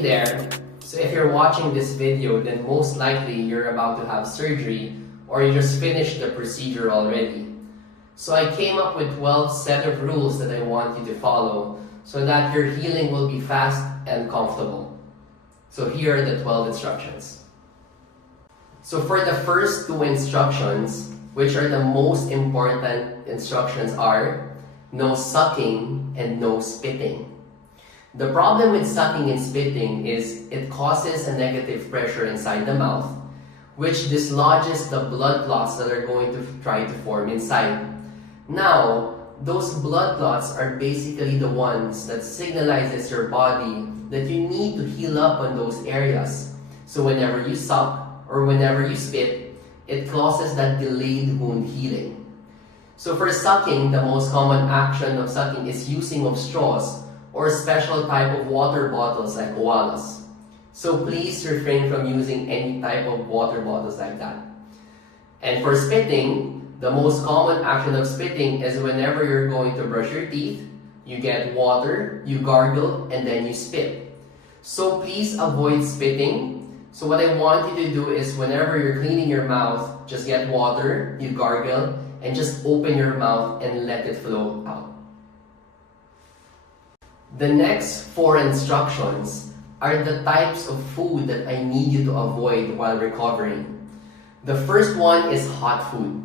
Hey there! So if you're watching this video, then most likely you're about to have surgery or you just finished the procedure already. So I came up with 12 set of rules that I want you to follow so that your healing will be fast and comfortable. So here are the 12 instructions. So for the first two instructions, which are the most important instructions, are no sucking and no spitting. The problem with sucking and spitting is it causes a negative pressure inside the mouth, which dislodges the blood clots that are going to try to form inside. Now, those blood clots are basically the ones that signalizes your body that you need to heal up on those areas. So whenever you suck or whenever you spit, it causes that delayed wound healing. So for sucking, the most common action of sucking is using of straws or special type of water bottles like koalas. So please refrain from using any type of water bottles like that. And for spitting, the most common action of spitting is whenever you're going to brush your teeth, you get water, you gargle, and then you spit. So please avoid spitting. So what I want you to do is whenever you're cleaning your mouth, just get water, you gargle, and just open your mouth and let it flow out. The next 4 instructions are the types of food that I need you to avoid while recovering. The first one is hot food.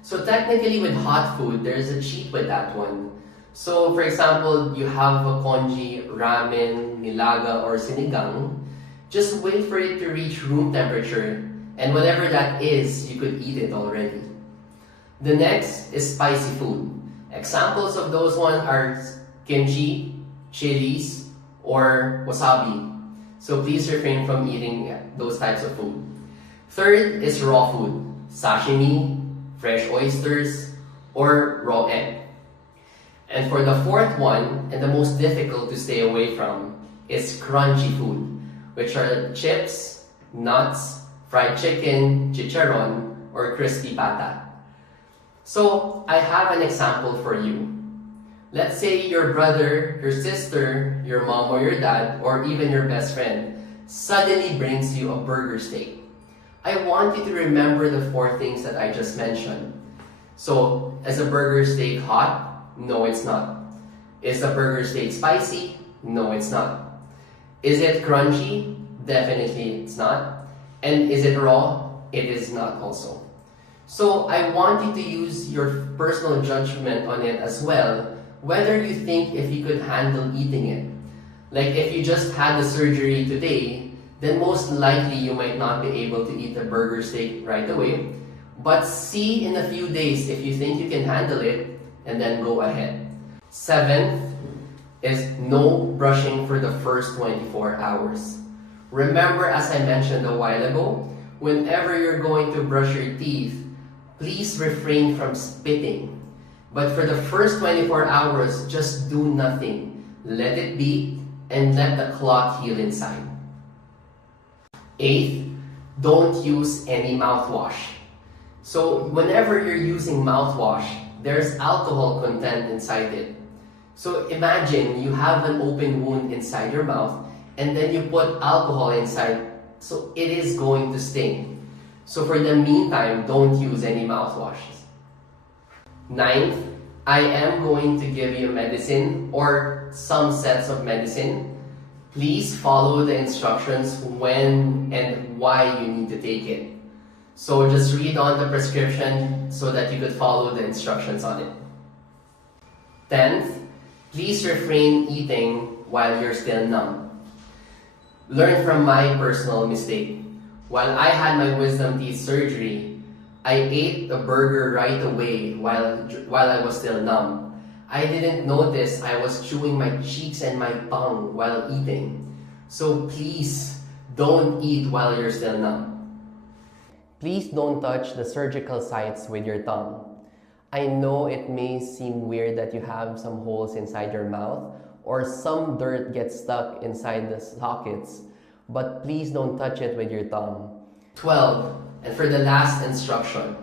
So technically with hot food, there's a cheat with that one. So for example, you have a congee, ramen, nilaga, or sinigang. Just wait for it to reach room temperature, and whatever that is, you could eat it already. The next is spicy food. Examples of those ones are kimchi, chilies, or wasabi. So please refrain from eating those types of food. Third is raw food. Sashimi, fresh oysters, or raw egg. And for the fourth one, and the most difficult to stay away from, is crunchy food, which are chips, nuts, fried chicken, chicharon, or crispy pata. So I have an example for you. Let's say your brother, your sister, your mom or your dad, or even your best friend suddenly brings you a burger steak. I want you to remember the 4 things that I just mentioned. So, is a burger steak hot? No, it's not. Is the burger steak spicy? No, it's not. Is it crunchy? Definitely it's not. And is it raw? It is not also. So, I want you to use your personal judgment on it as well, whether you think if you could handle eating it. Like if you just had the surgery today, then most likely you might not be able to eat the burger steak right away. But see in a few days if you think you can handle it, and then go ahead. 7th is no brushing for the first 24 hours. Remember, as I mentioned a while ago, whenever you're going to brush your teeth, please refrain from spitting. But for the first 24 hours, just do nothing. Let it be and let the clot heal inside. 8th, don't use any mouthwash. So whenever you're using mouthwash, there's alcohol content inside it. So imagine you have an open wound inside your mouth and then you put alcohol inside, so it is going to sting. So for the meantime, don't use any mouthwashes. 9th, I am going to give you medicine or some sets of medicine. Please follow the instructions when and why you need to take it. So just read on the prescription so that you could follow the instructions on it. 10th, please refrain eating while you're still numb. Learn from my personal mistake. While I had my wisdom teeth surgery, I ate a burger right away while I was still numb. I didn't notice I was chewing my cheeks and my tongue while eating. So please, don't eat while you're still numb. Please don't touch the surgical sites with your tongue. I know it may seem weird that you have some holes inside your mouth or some dirt gets stuck inside the sockets, but please don't touch it with your tongue. 12. And for the last instruction,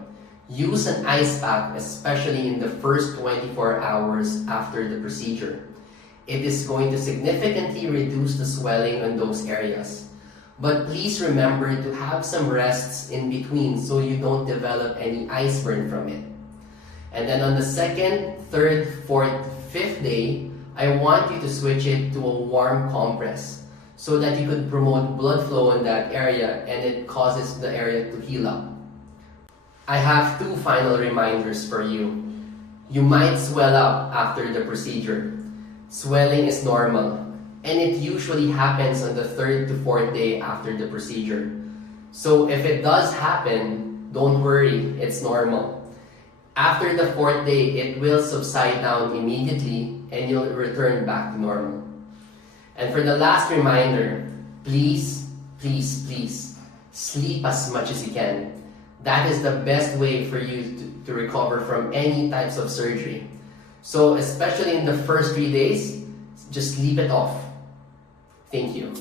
use an ice pack, especially in the first 24 hours after the procedure. It is going to significantly reduce the swelling on those areas. But please remember to have some rests in between so you don't develop any ice burn from it. And then on the second, third, fourth, fifth day, I want you to switch it to a warm compress so that you could promote blood flow in that area and it causes the area to heal up. I have two final reminders for you. You might swell up after the procedure. Swelling is normal, and it usually happens on the third to fourth day after the procedure. So if it does happen, don't worry, it's normal. After the fourth day, it will subside down immediately and you'll return back to normal. And for the last reminder, please, please, please, sleep as much as you can. That is the best way for you to recover from any types of surgery. So especially in the first 3 days, just sleep it off. Thank you.